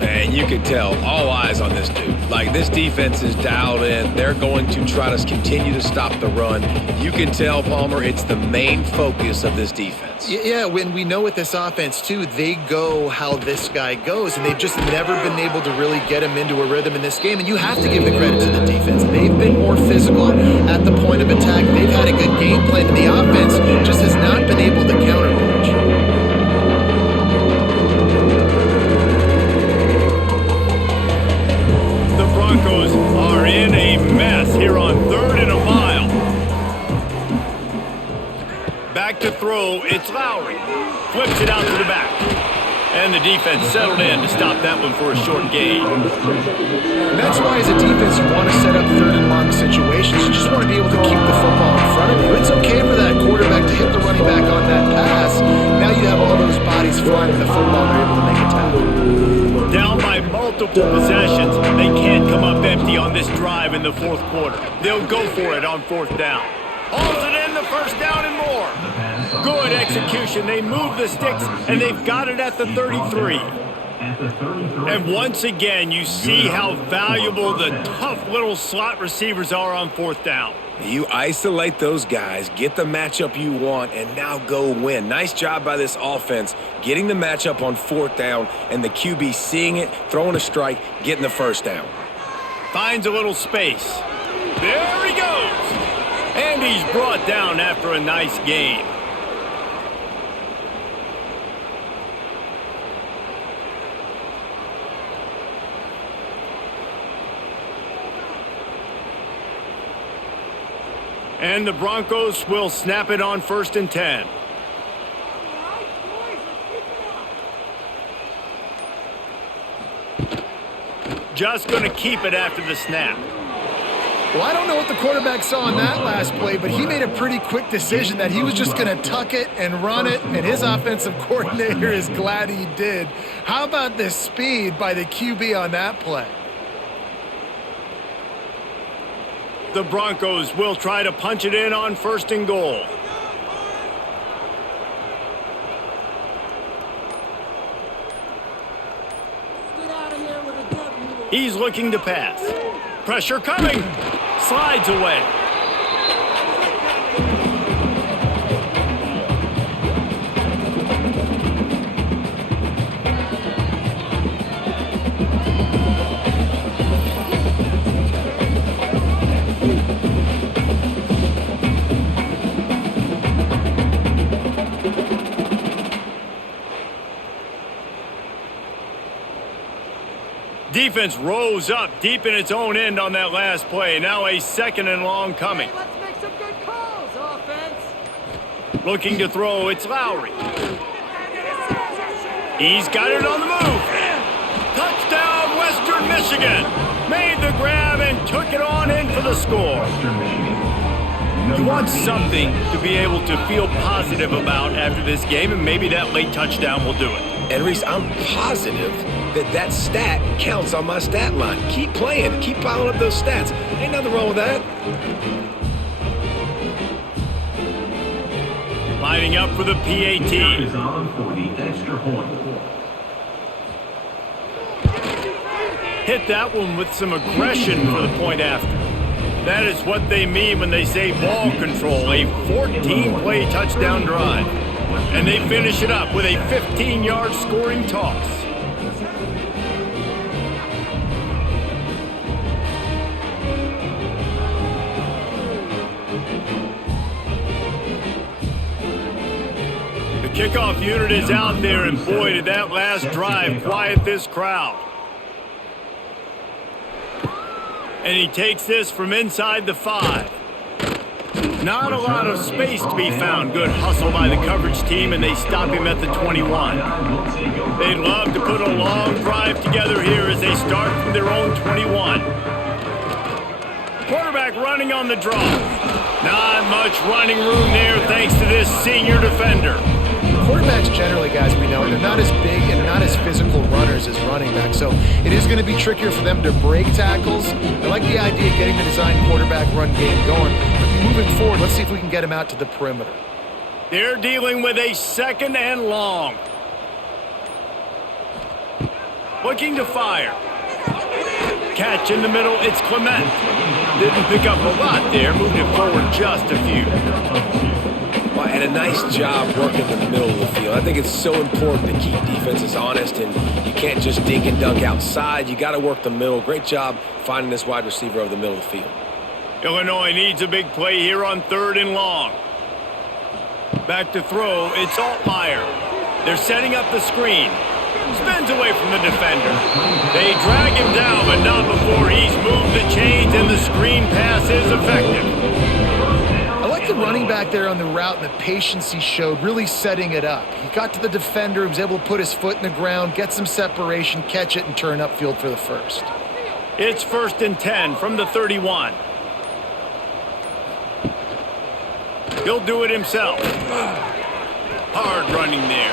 And you can tell, all eyes on this dude. Like, this defense is dialed in. They're going to try to continue to stop the run. You can tell, Palmer, it's the main focus of this defense. Yeah, when we know with this offense, too, they go how this guy goes, and they've just never been able to really get him into a rhythm in this game, and you have to give the credit to the defense. They've been more physical at the point of attack. They've had a good game plan, and the offense just has not been able to counterpunch. Broncos are in a mess here on 3rd and a mile. Back to throw, it's Lowry. Flips it out to the back. And the defense settled in to stop that one for a short gain. And that's why as a defense you want to set up 3rd and long situations. You just want to be able to keep the football in front of you. It's okay for that quarterback to hit the running back on that pass. Now you have all those bodies flying to the football and you're able to make a tackle. Down by multiple possessions, they can't come up empty on this drive in the 4th quarter. They'll go for it on 4th down. Hauls it in, the 1st down and more. Good execution. They move the sticks, and they've got it at the 33. And once again, you see how valuable the tough little slot receivers are on 4th down. You isolate those guys, get the matchup you want, and now go win. Nice job by this offense, getting the matchup on 4th down, and the QB seeing it, throwing a strike, getting the 1st down. Finds a little space. There he goes. And he's brought down after a nice gain. And the Broncos will snap it on 1st and 10. Just going to keep it after the snap. Well, I don't know what the quarterback saw on that last play, but he made a pretty quick decision that he was just going to tuck it and run it, and his offensive coordinator is glad he did. How about the speed by the QB on that play? The Broncos will try to punch it in on 1st and goal. He's looking to pass. Pressure coming. Slides away. Defense rose up deep in its own end on that last play. Now a 2nd and long coming. Hey, let's make some good calls, offense. Looking to throw, it's Lowry. He's got it on the move. Michigan made the grab and took it on in for the score. Western Michigan. You want something to be able to feel positive about after this game, and maybe that late touchdown will do it. And Reese, I'm positive that stat counts on my stat line. Keep playing. Keep piling up those stats. Ain't nothing wrong with that. Lining up for the PAT. Is on for the extra point. Hit that one with some aggression for the point after. That is what they mean when they say ball control, a 14-play touchdown drive. And they finish it up with a 15-yard scoring toss. The kickoff unit is out there, and boy, did that last drive quiet this crowd. And he takes this from inside the 5. Not a lot of space to be found. Good hustle by the coverage team, and they stop him at the 21. They'd love to put a long drive together here as they start from their own 21. Quarterback running on the draw. Not much running room there thanks to this senior defender. Quarterbacks generally, guys, we know, they're not as big and not as physical runners as running backs, so it is going to be trickier for them to break tackles. I like the idea of getting the design quarterback run game going, but moving forward, let's see if we can get him out to the perimeter. They're dealing with a 2nd and long. Looking to fire. Catch in the middle, it's Clement. Didn't pick up a lot there, moved it forward just a few. Well, and a nice job working in the middle of the field. I think it's so important to keep defenses honest, and you can't just dink and dunk outside. You got to work the middle. Great job finding this wide receiver over the middle of the field. Illinois needs a big play here on 3rd and long. Back to throw, it's Altmaier. They're setting up the screen. Spins away from the defender. They drag him down, but not before he's moved the chains and the screen pass is effective. I like the running back there on the route and the patience he showed, really setting it up. He got to the defender, he was able to put his foot in the ground, get some separation, catch it, and turn upfield for the first. It's 1st and 10 from the 31. He'll do it himself. Hard running there.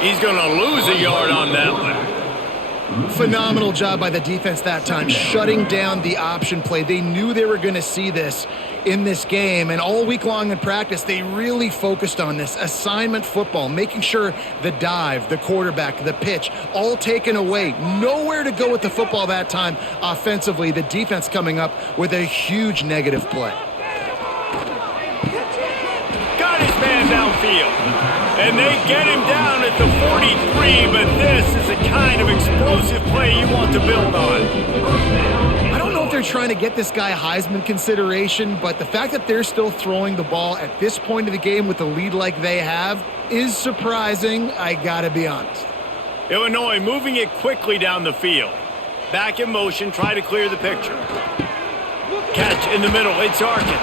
He's going to lose a yard on that one. Phenomenal job by the defense that time, shutting down the option play. They knew they were going to see this in this game, and all week long in practice, they really focused on this assignment football, making sure the dive, the quarterback, the pitch, all taken away. Nowhere to go with the football that time offensively. The defense coming up with a huge negative play. Got his man downfield. And they get him down at the 43, but this is the kind of explosive play you want to build on. I don't know if they're trying to get this guy Heisman consideration, but the fact that they're still throwing the ball at this point of the game with a lead like they have is surprising, I gotta be honest. Illinois moving it quickly down the field. Back in motion, try to clear the picture. Catch in the middle, it's Arkin.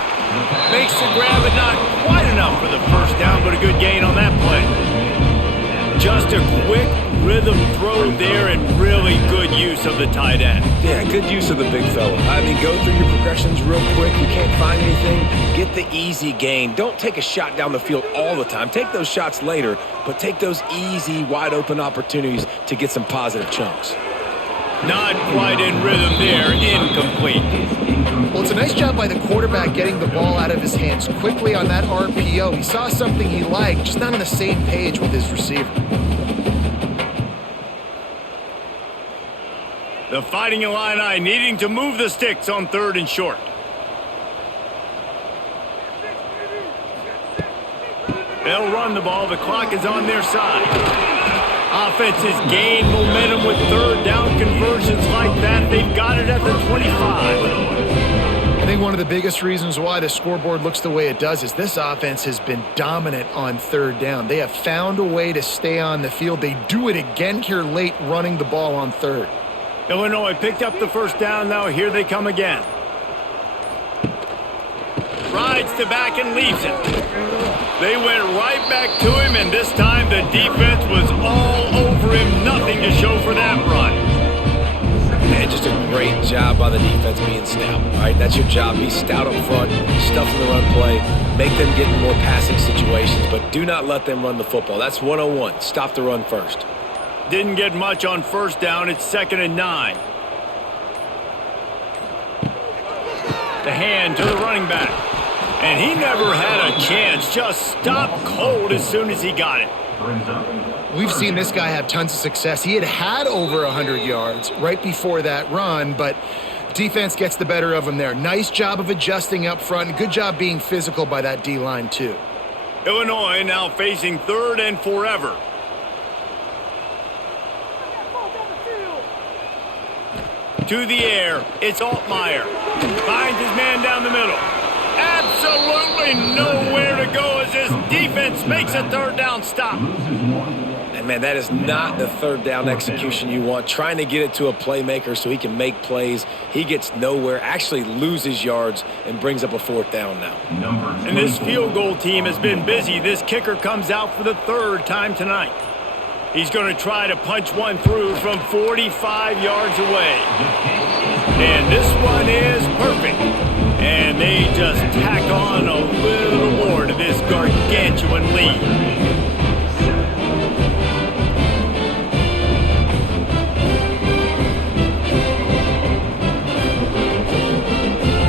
Makes the grab, but not quite enough for the first down, but a good gain on that play. Just a quick rhythm throw there and really good use of the tight end. Yeah, good use of the big fella. I mean, go through your progressions real quick. You can't find anything, get the easy gain. Don't take a shot down the field all the time. Take those shots later, but take those easy, wide-open opportunities to get some positive chunks. Not quite in rhythm there, incomplete. Well, it's a nice job by the quarterback getting the ball out of his hands quickly on that RPO. He saw something he liked, just not on the same page with his receiver. The Fighting Illini needing to move the sticks on 3rd and short. They'll run the ball. The clock is on their side. Offense has gained momentum with 3rd down conversions like that. They've got it at the 25. I think one of the biggest reasons why the scoreboard looks the way it does is this offense has been dominant on 3rd down. They have found a way to stay on the field. They do it again here late, running the ball on 3rd. Illinois picked up the first down. Now here they come again. Rides to back and leaves it. They went right back to him, and this time the defense was all over him. Nothing to show for that run. Man, just a great job by the defense being stout. All right, that's your job. Be stout up front, stuff in the run play, make them get in more passing situations, but do not let them run the football. That's 101. Stop the run first. Didn't get much on first down. It's 2nd and 9. The hand to the running back. And he never had a chance. Just stopped cold as soon as he got it. We've seen this guy have tons of success. He had over 100 yards right before that run, but defense gets the better of him there. Nice job of adjusting up front. Good job being physical by that D-line, too. Illinois now facing 3rd and forever. To the air, it's Altmaier. Finds his man down the middle. Absolutely nowhere to go as this defense makes a 3rd down stop. And, man, that is not the 3rd down execution you want. Trying to get it to a playmaker so he can make plays. He gets nowhere, actually loses yards, and brings up a 4th down now. And this field goal team has been busy. This kicker comes out for the 3rd time tonight. He's going to try to punch one through from 45 yards away. And this one is perfect. And they just tack on a little more to this gargantuan lead.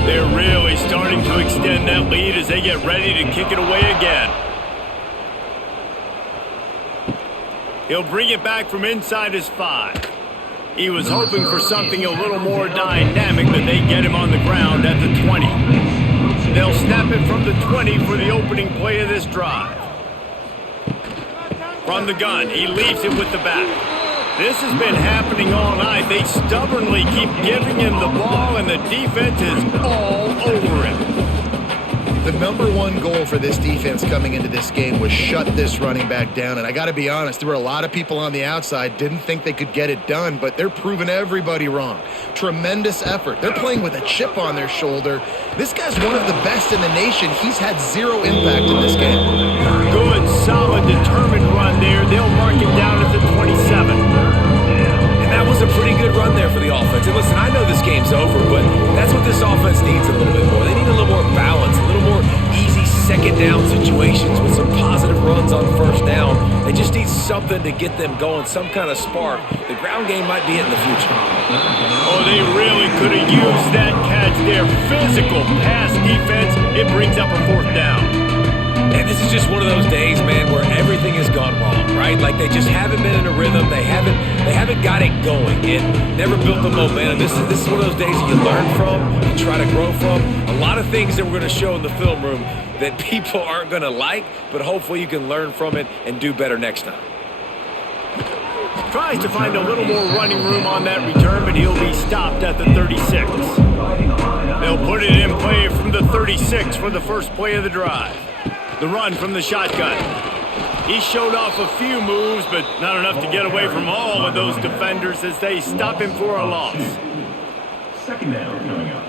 They're really starting to extend that lead as they get ready to kick it away again. He'll bring it back from inside his 5. He was hoping for something a little more dynamic, but they get him on the ground at the 20. They'll snap it from the 20 for the opening play of this drive. From the gun, he leaves it with the back. This has been happening all night. They stubbornly keep giving him the ball, and the defense is all over him. The number one goal for this defense coming into this game was shut this running back down. And I got to be honest, there were a lot of people on the outside didn't think they could get it done, but they're proving everybody wrong. Tremendous effort. They're playing with a chip on their shoulder. This guy's one of the best in the nation. He's had zero impact in this game. Good, solid, determined run there. They'll mark him down at the 27. And that was a pretty good run there for the offense. And listen, I know this game's over, but that's what this offense needs a little bit more. They need a little more balance, a little more easy 2nd down situations with some positive runs on 1st down. They just need something to get them going, some kind of spark. The ground game might be it in the future. Oh, they really could have used that catch there. Physical pass defense. It brings up a 4th down. And this is just one of those days, man, where everything has gone wrong, right? Like they just haven't been in a rhythm. They haven't got it going. It never built the momentum. This is one of those days that you learn from, you try to grow from. A lot of things that we're going to show in the film room that people aren't going to like, but hopefully you can learn from it and do better next time. Tries to find a little more running room on that return, but he'll be stopped at the 36. They'll put it in play from the 36 for the first play of the drive. The run from the shotgun. He showed off a few moves, but not enough to get away from all of those defenders as they stop him for a loss. 2nd down coming up.